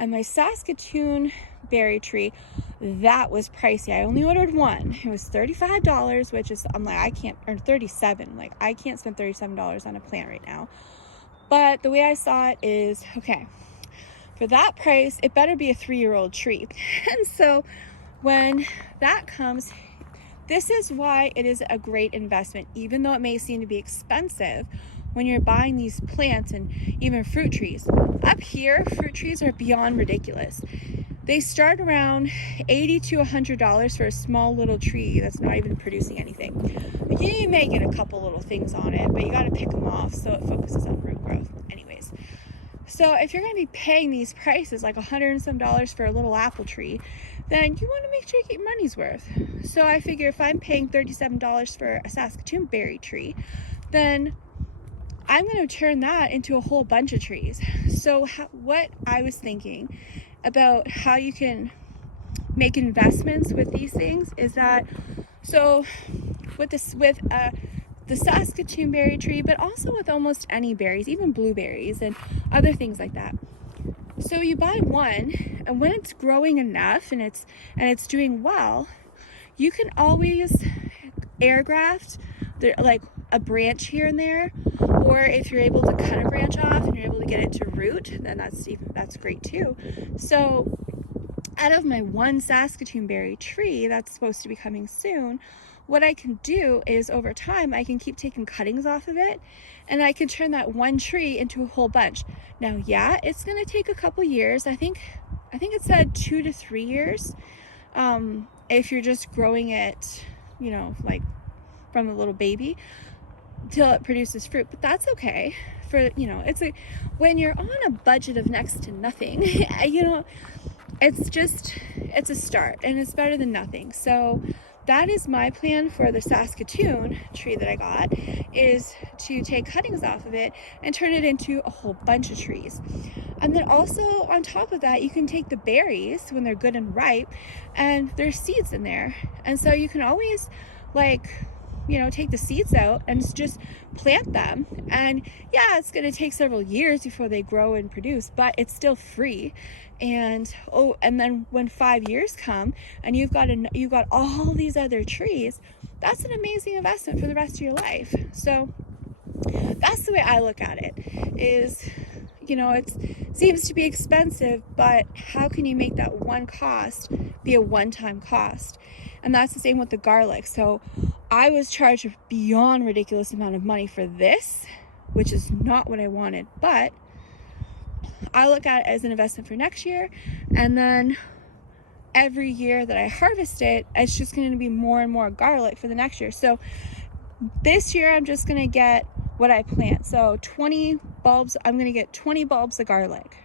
And my Saskatoon berry tree, that was pricey. I only ordered one. It was $35, which is, I'm like, I can't, or 37, like I can't spend $37 on a plant right now. But the way I saw it is, okay, for that price, it better be a 3-year-old tree. And so when that comes, this is why it is a great investment, even though it may seem to be expensive when you're buying these plants and even fruit trees. Up here, fruit trees are beyond ridiculous. They start around $80 to $100 for a small little tree that's not even producing anything. You may get a couple little things on it, but you got to pick them off so it focuses on root growth. Anyways, so if you're going to be paying these prices, like $100 and some for a little apple tree, then you want to make sure you get your money's worth. So I figure if I'm paying $37 for a Saskatoon berry tree, then I'm going to turn that into a whole bunch of trees. So what I was thinking about how you can make investments with these things is that, so with the Saskatoon berry tree, but also with almost any berries, even blueberries and other things like that. So you buy one, and when it's growing enough and it's doing well, you can always air graft like a branch here and there, or if you're able to cut a branch off and you're able to get it to root, then that's great too. So out of my one Saskatoon berry tree that's supposed to be coming soon, what I can do is over time I can keep taking cuttings off of it, and I can turn that one tree into a whole bunch. Now, yeah, it's gonna take a couple years. I think it said 2 to 3 years, if you're just growing it, like from a little baby till it produces fruit. But that's okay. For when you're on a budget of next to nothing, it's a start, and it's better than nothing. So that is my plan for the Saskatoon tree that I got, is to take cuttings off of it and turn it into a whole bunch of trees. And then also on top of that, you can take the berries when they're good and ripe, and there's seeds in there. And so you can always take the seeds out and just plant them. And yeah, it's going to take several years before they grow and produce, but it's still free. And then when 5 years come and you've got all these other trees, that's an amazing investment for the rest of your life. So that's the way I look at it, is it seems to be expensive, but how can you make that one cost be a one-time cost? And that's the same with the garlic. So I was charged a beyond ridiculous amount of money for this, which is not what I wanted, but I look at it as an investment for next year, and then every year that I harvest it, it's just going to be more and more garlic for the next year. So this year I'm just going to get what I plant. So 20 bulbs, I'm going to get 20 bulbs of garlic.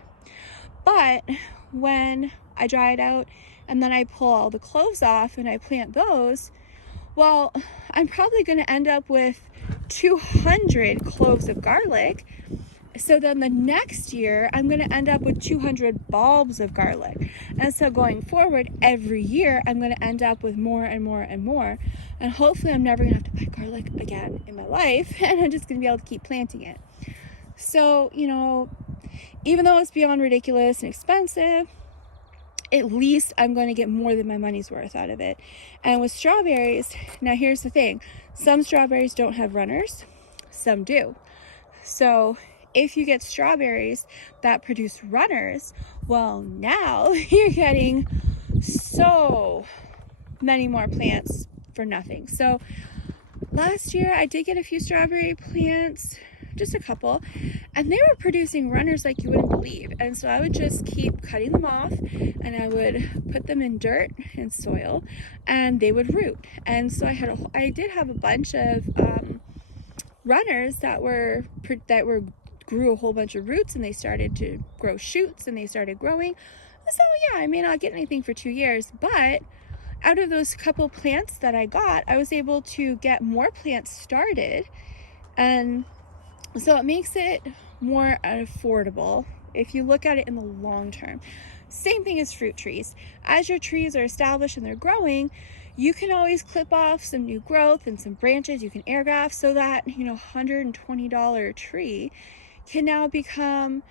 But when I dry it out and then I pull all the cloves off and I plant those, well, I'm probably going to end up with 200 cloves of garlic. So then the next year, I'm going to end up with 200 bulbs of garlic. And so going forward, every year, I'm going to end up with more and more and more. And hopefully I'm never going to have to buy garlic again in my life. And I'm just going to be able to keep planting it. So, even though it's beyond ridiculous and expensive, at least I'm going to get more than my money's worth out of it. And with strawberries, now here's the thing. Some strawberries don't have runners. Some do. So if you get strawberries that produce runners, well, now you're getting so many more plants for nothing. So last year I did get a few strawberry plants, just a couple, and they were producing runners like you wouldn't believe. And so I would just keep cutting them off, and I would put them in dirt and soil, and they would root. And so I did have a bunch of runners that grew a whole bunch of roots, and they started to grow shoots, and they started growing. So yeah, I may not get anything for 2 years, but out of those couple plants that I got, I was able to get more plants started, and so it makes it more affordable if you look at it in the long term. Same thing as fruit trees. As your trees are established and they're growing, you can always clip off some new growth and some branches you can air graft, so that $120 tree can now become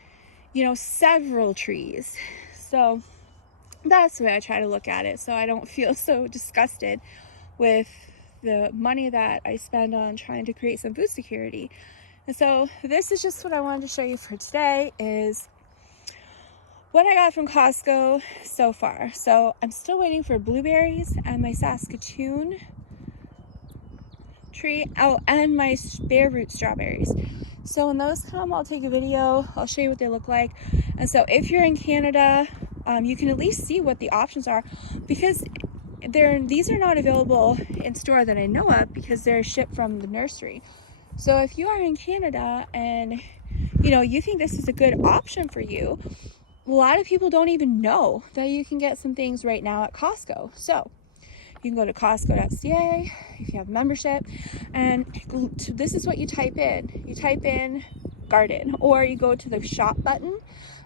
several trees. So that's the way I try to look at it, so I don't feel so disgusted with the money that I spend on trying to create some food security. And so this is just what I wanted to show you for today, is what I got from Costco so far. So I'm still waiting for blueberries and my Saskatoon tree. Oh, and my bare root strawberries. So when those come, I'll take a video. I'll show you what they look like. And so if you're in Canada, you can at least see what the options are, because these are not available in store that I know of, because they're shipped from the nursery. So if you are in Canada and you think this is a good option for you, a lot of people don't even know that you can get some things right now at Costco. So you can go to Costco.ca if you have membership, and this is what you type in. You type in garden, or you go to the shop button,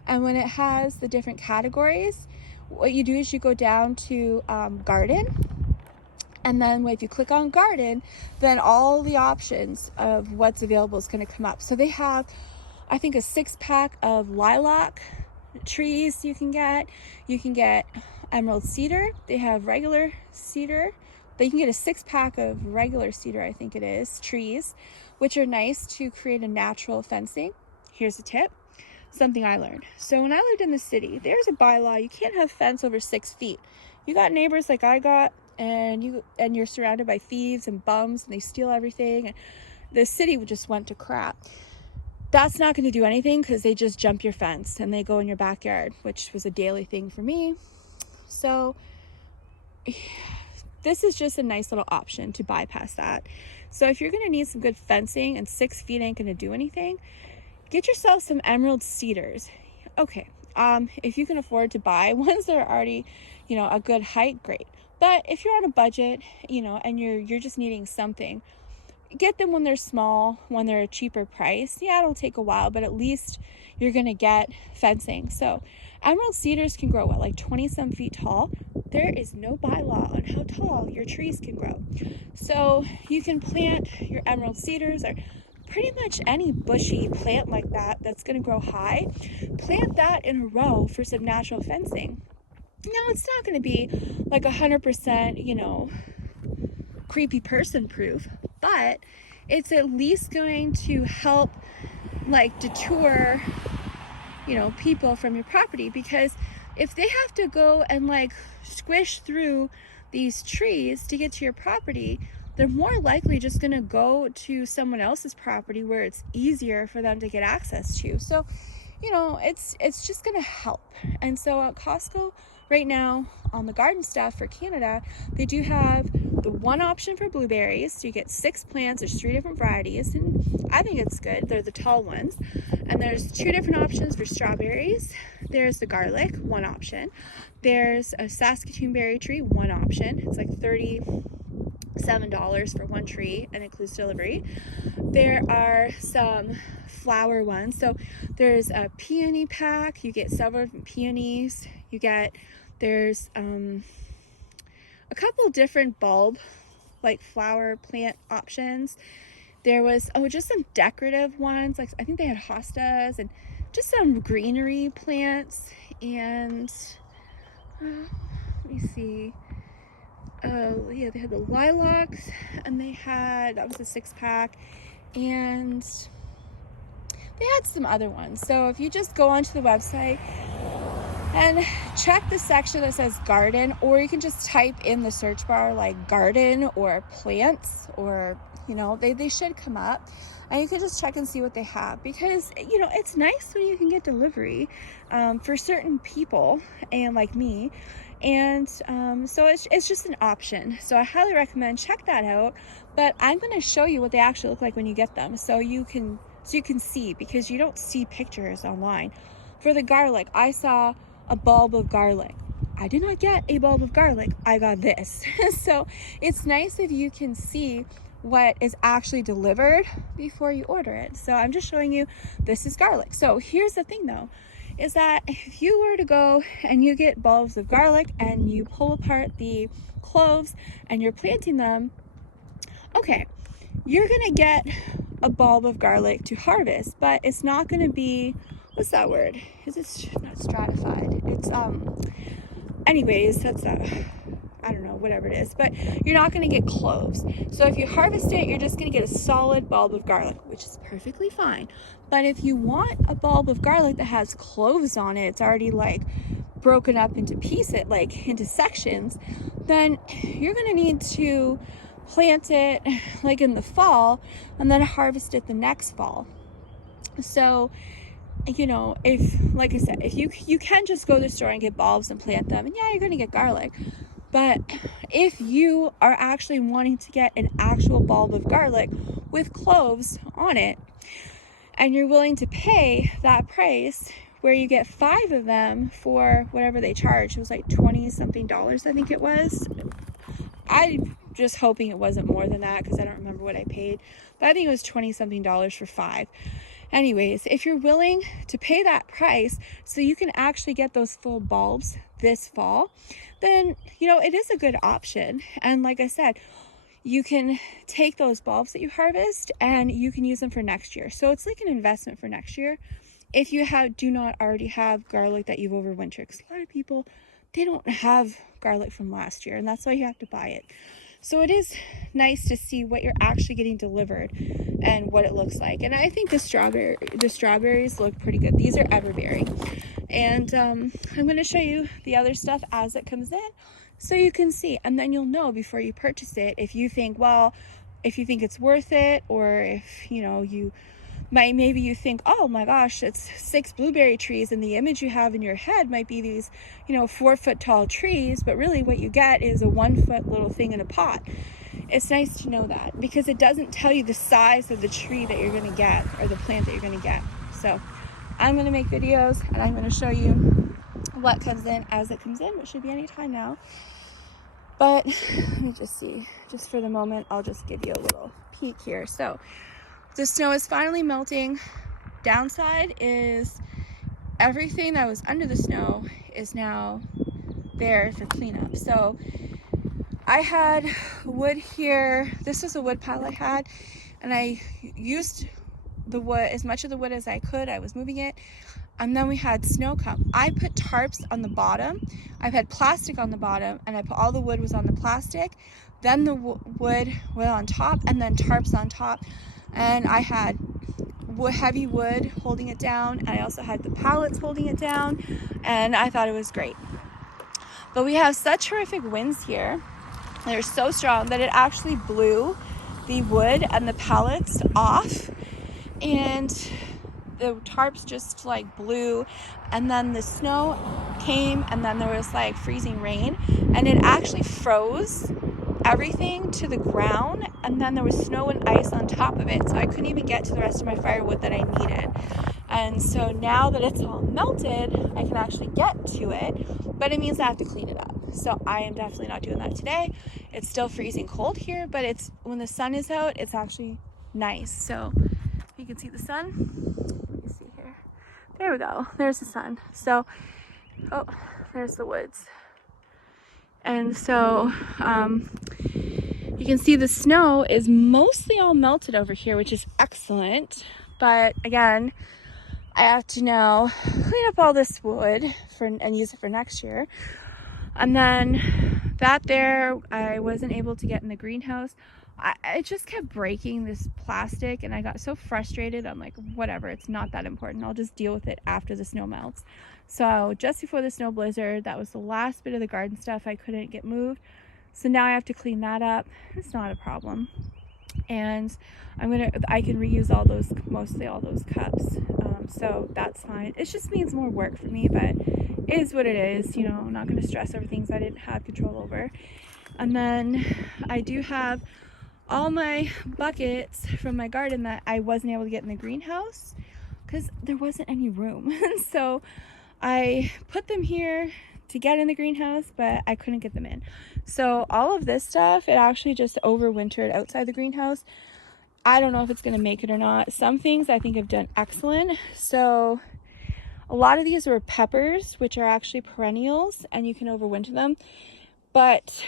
and when it has the different categories, what you do is you go down to garden, and then if you click on garden, then all the options of what's available is going to come up. So they have, I think, a 6-pack of lilac trees you can get. You can get emerald cedar. They have regular cedar. But you can get a 6-pack of regular cedar, I think it is, trees, which are nice to create a natural fencing. Here's a tip, something I learned. So when I lived in the city, there's a bylaw. You can't have fence over 6 feet. You got neighbors like I got, and you're surrounded by thieves and bums, and they steal everything, and the city just went to crap. That's not going to do anything, because they just jump your fence and they go in your backyard, which was a daily thing for me. So this is just a nice little option to bypass that. So if you're going to need some good fencing, and 6 feet ain't going to do anything, get yourself some emerald cedars. Okay, if you can afford to buy ones that are already, a good height, great. But if you're on a budget, and you're just needing something, get them when they're small, when they're a cheaper price. Yeah, it'll take a while, but at least you're gonna get fencing. So emerald cedars can grow like 20-some feet tall. There is no bylaw on how tall your trees can grow. So you can plant your emerald cedars, or pretty much any bushy plant like that that's gonna grow high. Plant that in a row for some natural fencing. Now, it's not gonna be like 100%, creepy person proof, but it's at least going to help deter people from your property, because if they have to go and squish through these trees to get to your property, they're more likely just going to go to someone else's property where it's easier for them to get access to. So it's just going to help. And so at Costco right now, on the garden stuff for Canada, they do have the one option for blueberries. So you get 6 plants. There's 3 different varieties, and I think it's good. They're the tall ones. And there's 2 different options for strawberries. There's the garlic, one option. There's a Saskatoon berry tree, one option. It's like $37 for one tree, and includes delivery. There are some flower ones. So there's a peony pack. You get several different peonies. There's a couple different bulb, flower plant options. There was, just some decorative ones. I think they had hostas and just some greenery plants. And let me see. Yeah, they had the lilacs, and that was a 6-pack, and they had some other ones. So if you just go onto the website and check the section that says garden, or you can just type in the search bar garden or plants, or they should come up, and you can just check and see what they have, because it's nice when you can get delivery for certain people, and like me. And so it's just an option. So I highly recommend check that out. But I'm going to show you what they actually look like when you get them, so you can see, because you don't see pictures online. For the garlic, I saw a bulb of garlic. I did not get a bulb of garlic. I got this. So it's nice if you can see what is actually delivered before you order it. So I'm just showing you, this is garlic. So here's the thing though, is that if you were to go and you get bulbs of garlic and you pull apart the cloves and you're planting them, okay, you're gonna get a bulb of garlic to harvest, but it's not gonna be what's that word? Is it not stratified? It's anyways, that's I don't know, whatever it is, but you're not going to get cloves. So if you harvest it, you're just going to get a solid bulb of garlic, which is perfectly fine. But if you want a bulb of garlic that has cloves on it, it's already like broken up into pieces, like into sections, then you're going to need to plant it like in the fall and then harvest it the next fall. So, you know, if, like I said, if you can just go to the store and get bulbs and plant them, and yeah, you're going to get garlic. But if you are actually wanting to get an actual bulb of garlic with cloves on it, and you're willing to pay that price where you get 5 of them for whatever they charge, it was like $20 something, I think it was. I'm just hoping it wasn't more than that because I don't remember what I paid, but I think it was $20 something for 5. Anyways, if you're willing to pay that price so you can actually get those full bulbs this fall, then, you know, it is a good option. And like I said, you can take those bulbs that you harvest and you can use them for next year. So it's like an investment for next year if you do not already have garlic that you've overwintered. Because a lot of people, they don't have garlic from last year, and that's why you have to buy it. So it is nice to see what you're actually getting delivered and what it looks like. And I think the strawberries look pretty good. These are everbearing. And I'm going to show you the other stuff as it comes in so you can see. And then you'll know before you purchase it if you think, well, if you think it's worth it, or if, you know, maybe you think, oh my gosh, it's 6 blueberry trees, and the image you have in your head might be these, you know, 4-foot tall trees, but really what you get is a 1-foot little thing in a pot. It's nice to know that because it doesn't tell you the size of the tree that you're going to get or the plant that you're going to get. So I'm going to make videos and I'm going to show you what comes in as it comes in, which should be any time now. But let me just see, just for the moment, I'll just give you a little peek here. So the snow is finally melting. Downside is everything that was under the snow is now there for cleanup. So I had wood here. This was a wood pile I had, and I used the wood, as much of the wood as I could. I was moving it, and then we had snow come. I put tarps on the bottom. I've had plastic on the bottom, and I put all the wood was on the plastic. Then the wood went on top, and then tarps on top. And I had heavy wood holding it down, and I also had the pallets holding it down, and I thought it was great. But we have such horrific winds here. They're so strong that it actually blew the wood and the pallets off, and the tarps just like blew, and then the snow came, and then there was like freezing rain, and it actually froze everything to the ground, and then there was snow and ice on top of it, so I couldn't even get to the rest of my firewood that I needed. And so now that it's all melted, I can actually get to it, but it means I have to clean it up. So I am definitely not doing that today. It's still freezing cold here, but it's when the sun is out, it's actually nice. So you can see the sun. Let me see here. There we go. There's the sun. So, oh, there's the woods. And so you can see the snow is mostly all melted over here, which is excellent. But again, I have to now clean up all this wood and use it for next year. And then that there, I wasn't able to get in the greenhouse. I just kept breaking this plastic, and I got so frustrated. I'm like, whatever, it's not that important. I'll just deal with it after the snow melts. So just before the snow blizzard, that was the last bit of the garden stuff I couldn't get moved. So now I have to clean that up. It's not a problem. And I can reuse mostly all those cups. So that's fine. It just means more work for me, but it is what it is. You know, I'm not going to stress over things I didn't have control over. And then I do have all my buckets from my garden that I wasn't able to get in the greenhouse because there wasn't any room. So I put them here to get in the greenhouse, but I couldn't get them in. So all of this stuff, it actually just overwintered outside the greenhouse. I don't know if it's going to make it or not. Some things I think have done excellent. So a lot of these were peppers, which are actually perennials, and you can overwinter them. But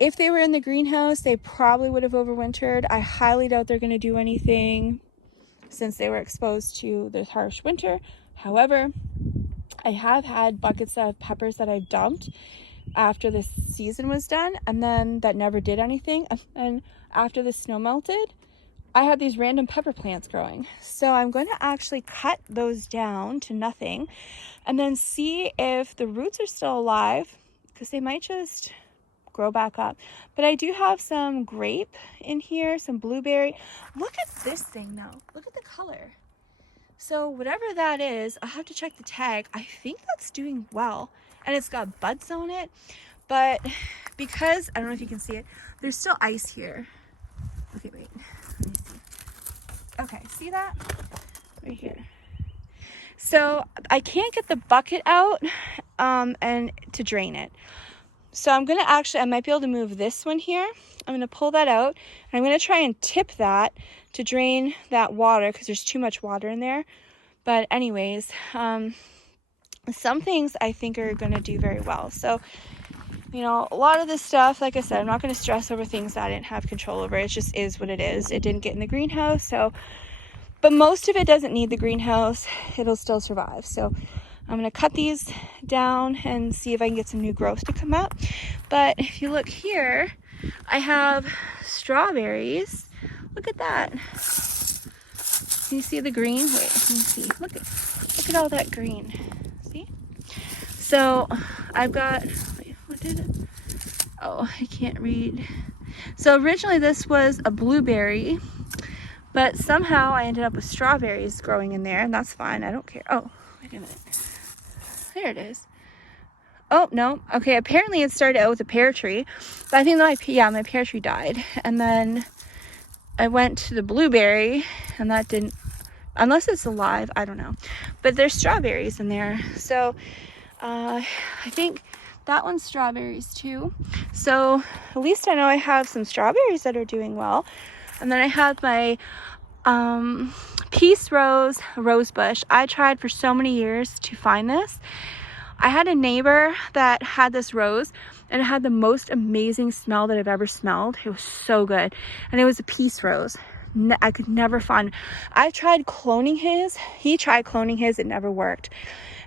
if they were in the greenhouse, they probably would have overwintered. I highly doubt they're going to do anything since they were exposed to the harsh winter. However, I have had buckets of peppers that I've dumped after the season was done, and then that never did anything. And after the snow melted, I had these random pepper plants growing. So I'm going to actually cut those down to nothing and then see if the roots are still alive, because they might just grow back up. But I do have some grape in here, some blueberry. Look at this thing though. Look at the color. So whatever that is, I'll have to check the tag. I think that's doing well, and it's got buds on it. But because, I don't know if you can see it, there's still ice here. Okay, wait, let me see. Okay, see that? Right here. So I can't get the bucket out and to drain it. So I'm gonna I might be able to move this one here. I'm gonna pull that out, and I'm gonna try and tip that to drain that water, because there's too much water in there. But anyways, some things I think are gonna do very well. So, you know, a lot of this stuff, like I said, I'm not gonna stress over things that I didn't have control over. It just is what it is. It didn't get in the greenhouse, so, but most of it doesn't need the greenhouse. It'll still survive. So I'm gonna cut these down and see if I can get some new growth to come up. But if you look here, I have strawberries. Look at that. Can you see the green? Wait, let me see. Look at all that green. See? So I've got, wait, what did it? Oh, I can't read. So originally this was a blueberry, but somehow I ended up with strawberries growing in there, and that's fine. I don't care. Oh, wait a minute. There it is. Oh, no. Okay, apparently it started out with a pear tree, but I think that my pear tree died. And then I went to the blueberry, and that didn't, unless it's alive, I don't know. But there's strawberries in there. So I think that one's strawberries too. So at least I know I have some strawberries that are doing well. And then I have my peace rose bush. I tried for so many years to find this. I had a neighbor that had this rose, and it had the most amazing smell that I've ever smelled. It was so good, and it was a peace rose. I could never find. I tried cloning his. He tried cloning his. It never worked.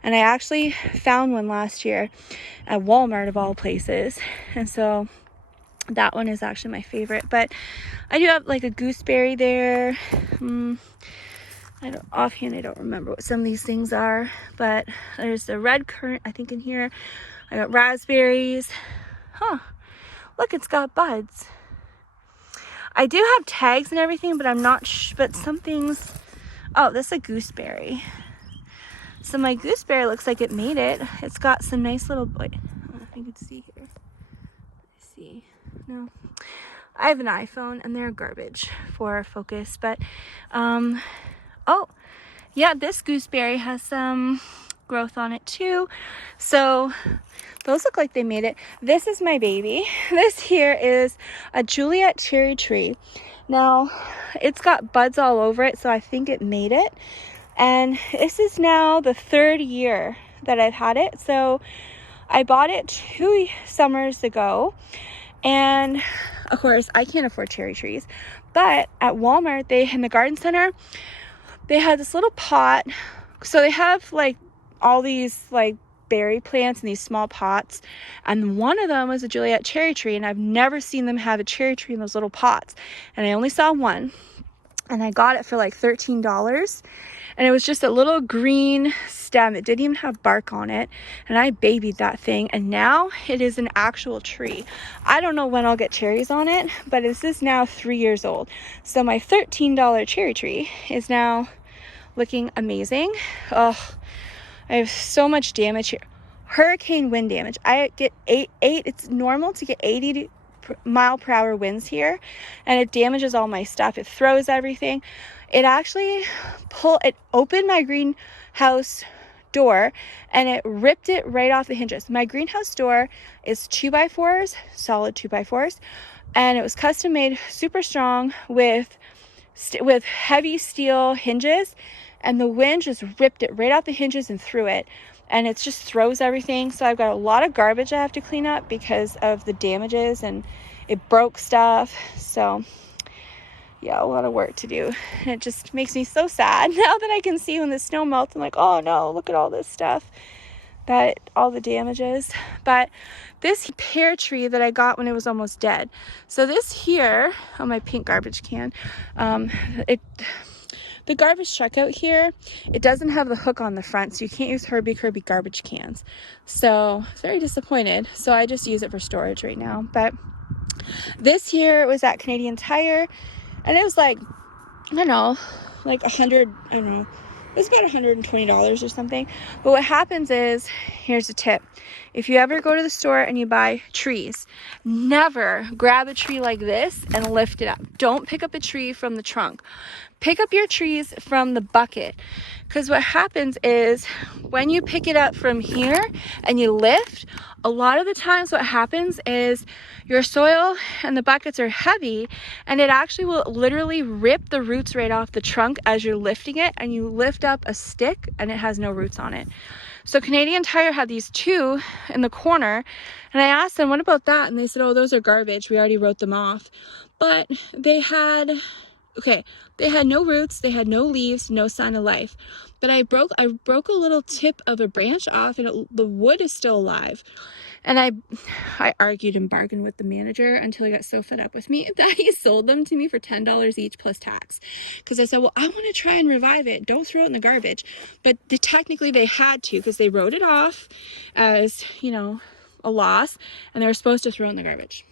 And I actually found one last year at Walmart of all places, and so that one is actually my favorite. But I do have like a gooseberry there. Offhand I don't remember what some of these things are, but there's the red currant, I think, in here. I got raspberries. Huh, look, it's got buds. I do have tags and everything, but I'm not but some things, oh, this is a gooseberry. So my gooseberry looks like it made it. It's got some nice little, wait, I don't know if you can see here. Let's see, no. I have an iPhone and they're garbage for focus, but oh yeah, this gooseberry has some growth on it too. So those look like they made it. This is my baby. This here is a Juliet cherry tree. Now it's got buds all over it, so I think it made it. And this is now the 3rd year that I've had it. So I bought it 2 summers ago, and of course I can't afford cherry trees, but at Walmart, in the garden center, they had this little pot. So they have like all these like berry plants in these small pots, and one of them was a Juliet cherry tree, and I've never seen them have a cherry tree in those little pots, and I only saw one, and I got it for like $13, and it was just a little green stem. It didn't even have bark on it, and I babied that thing, and now it is an actual tree. I don't know when I'll get cherries on it, but this is now 3 years old. So my $13 cherry tree is now looking amazing. Oh, I have so much damage here. Hurricane wind damage. I get it's normal to get 80 mile per hour winds here, and it damages all my stuff. It throws everything. It actually opened my greenhouse door, and it ripped it right off the hinges. My greenhouse door is 2x4s, solid 2x4s, and it was custom made, super strong with heavy steel hinges, and the wind just ripped it right off the hinges and threw it, and it just throws everything. So I've got a lot of garbage I have to clean up because of the damages, and it broke stuff. So yeah, a lot of work to do. And it just makes me so sad now that I can see when the snow melts. I'm like, oh no, look at all this stuff, that all the damages. But this pear tree that I got when it was almost dead. So this here, on my pink garbage can, the garbage truck out here, it doesn't have the hook on the front, so you can't use Herbie Kirby garbage cans. So very disappointed. So I just use it for storage right now. But this here was at Canadian Tire, and it was like, I don't know, like it was about $120 or something. But what happens is, here's a tip. If you ever go to the store and you buy trees, never grab a tree like this and lift it up. Don't pick up a tree from the trunk. Pick up your trees from the bucket. Because what happens is, when you pick it up from here and you lift, a lot of the times what happens is your soil and the buckets are heavy, and it actually will literally rip the roots right off the trunk as you're lifting it, and you lift up a stick and it has no roots on it. So Canadian Tire had these two in the corner, and I asked them, what about that? And they said, oh, those are garbage. We already wrote them off. But they had no roots, they had no leaves, no sign of life. But I broke a little tip of a branch off, and the wood is still alive. And I argued and bargained with the manager until he got so fed up with me that he sold them to me for $10 each plus tax. Because I said, well, I want to try and revive it. Don't throw it in the garbage. But technically they had to, because they wrote it off as, a loss, and they were supposed to throw it in the garbage.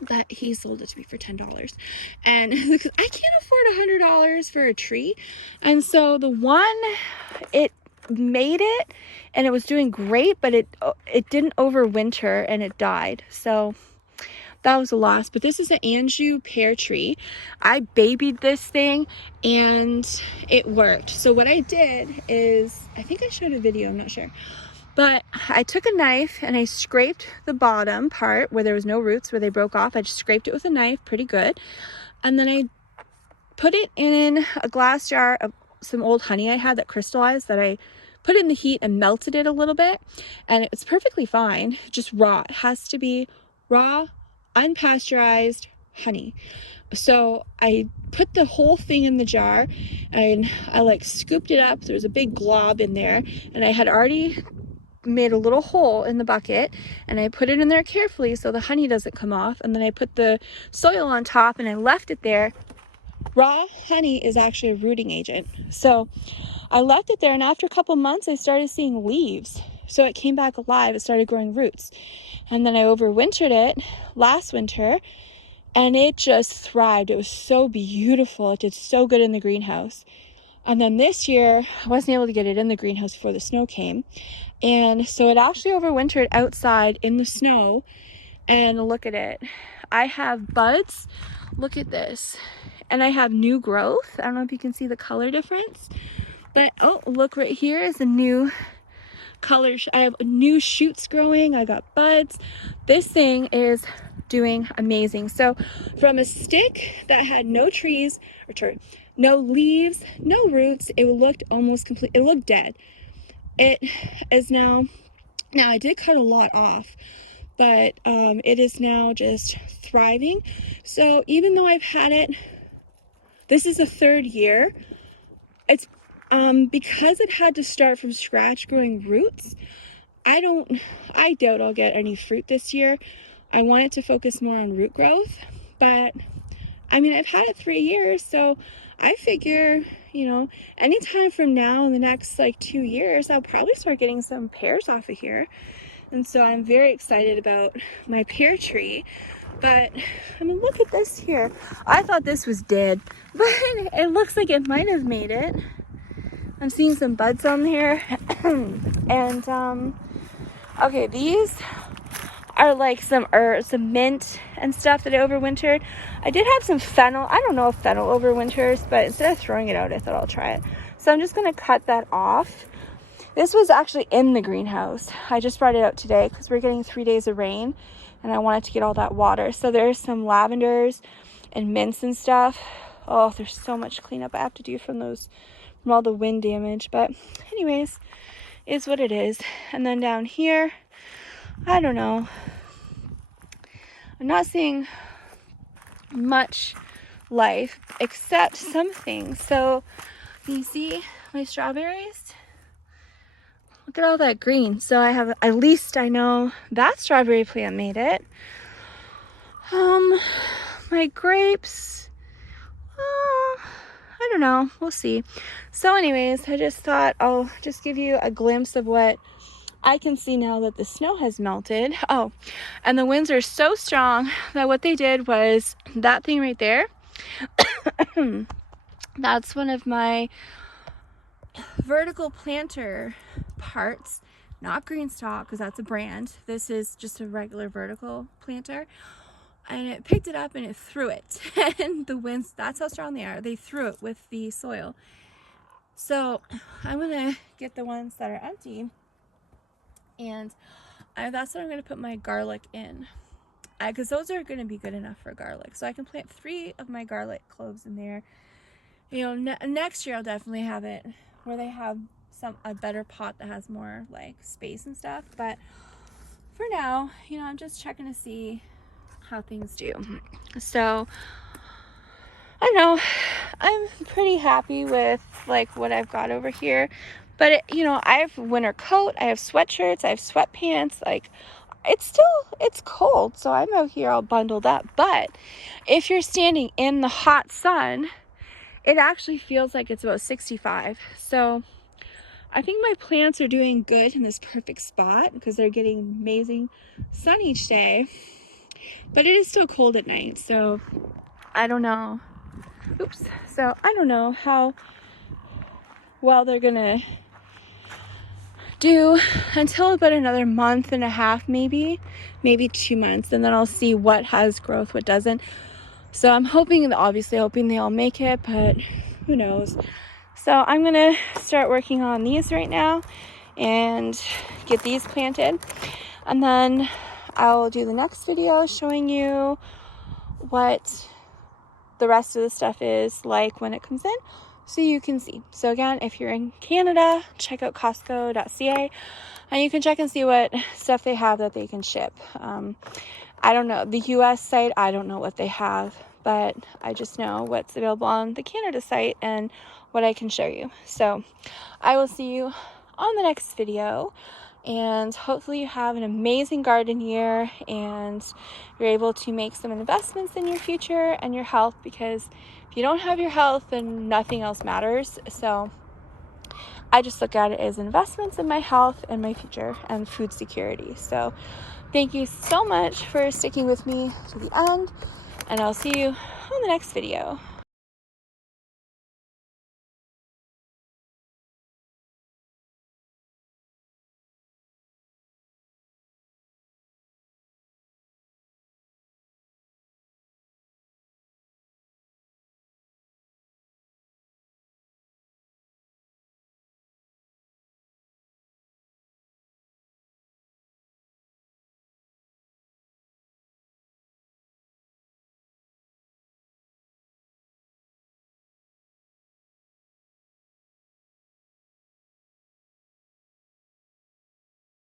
But he sold it to me for $10, and because I can't afford $100 for a tree. And so the one, it made it and it was doing great, but it didn't overwinter and it died. So that was a loss. But this is an Anjou pear tree. I babied this thing and it worked. So what I did is, I think I showed a video, I'm not sure. But I took a knife and I scraped the bottom part where there was no roots, where they broke off. I just scraped it with a knife pretty good. And then I put it in a glass jar of some old honey I had that crystallized, that I put in the heat and melted it a little bit. And it was perfectly fine, just raw. It has to be raw, unpasteurized honey. So I put the whole thing in the jar and I scooped it up. There was a big glob in there, and I had already made a little hole in the bucket, and I put it in there carefully so the honey doesn't come off. And then I put the soil on top and I left it there. Raw honey is actually a rooting agent. So I left it there, and after a couple months I started seeing leaves. So it came back alive, it started growing roots. And then I overwintered it last winter, and it just thrived. It was so beautiful. It did so good in the greenhouse. And then this year, I wasn't able to get it in the greenhouse before the snow came. And so it actually overwintered outside in the snow. And look at it. I have buds. Look at this. And I have new growth. I don't know if you can see the color difference. But, oh, look right here is a new color. I have new shoots growing. I got buds. This thing is doing amazing. So from a stick that had no trees, no leaves, no roots, it looked almost complete. It looked dead. It is now I did cut a lot off, but it is now just thriving. So even though I've had it, this is the third year, it's because it had to start from scratch growing roots. I doubt I'll get any fruit this year. I want it to focus more on root growth, but I mean, I've had it 3 years, so I figure, anytime from now in the next 2 years, I'll probably start getting some pears off of here. And so I'm very excited about my pear tree. But I mean, look at this here. I thought this was dead, but it looks like it might have made it. I'm seeing some buds on here. And okay, these are some mint and stuff that I overwintered. I did have some fennel. I don't know if fennel overwinters, but instead of throwing it out, I thought I'll try it. So I'm just gonna cut that off. This was actually in the greenhouse. I just brought it out today because we're getting 3 days of rain, and I wanted to get all that water. So there's some lavenders and mints and stuff. Oh, there's so much cleanup I have to do from all the wind damage. But anyways, is what it is. And then down here, I don't know. I'm not seeing much life, except some things. So you see my strawberries? Look at all that green. So I have, at least I know that strawberry plant made it. My grapes, I don't know, we'll see. So anyways, I just thought I'll just give you a glimpse of what I can see now that the snow has melted. Oh, and the winds are so strong that what they did was that thing right there, that's one of my vertical planter parts, not green stalk because that's a brand. This is just a regular vertical planter. And it picked it up and it threw it. And the winds, that's how strong they are. They threw it with the soil. So I'm gonna get the ones that are empty, and that's what I'm gonna put my garlic in, because those are gonna be good enough for garlic. So I can plant 3 of my garlic cloves in there. You know, next year I'll definitely have it where they have a better pot that has more like space and stuff. But for now, you know, I'm just checking to see how things do. So I know I'm pretty happy with like what I've got over here, but you know, I have winter coat, I have sweatshirts, I have sweatpants. Like it's cold, so I'm out here all bundled up. But if you're standing in the hot sun, it actually feels like it's about 65. So I think my plants are doing good in this perfect spot because they're getting amazing sun each day. But it is still cold at night, so I don't know. Oops. So I don't know how well they're gonna do until about another month and a half, maybe 2 months, and then I'll see what has growth, what doesn't. So I'm hoping, obviously hoping they all make it, but who knows. So I'm gonna start working on these right now and get these planted, and then I'll do the next video showing you what the rest of the stuff is like when it comes in, so you can see. So again, if you're in Canada, check out Costco.ca, and you can check and see what stuff they have that they can ship. I don't know the US site, I don't know what they have, but I just know what's available on the Canada site and what I can show you. So I will see you on the next video, and hopefully you have an amazing garden year and you're able to make some investments in your future and your health, because if you don't have your health, then nothing else matters. So I just look at it as investments in my health and my future and food security. So thank you so much for sticking with me to the end, and I'll see you on the next video.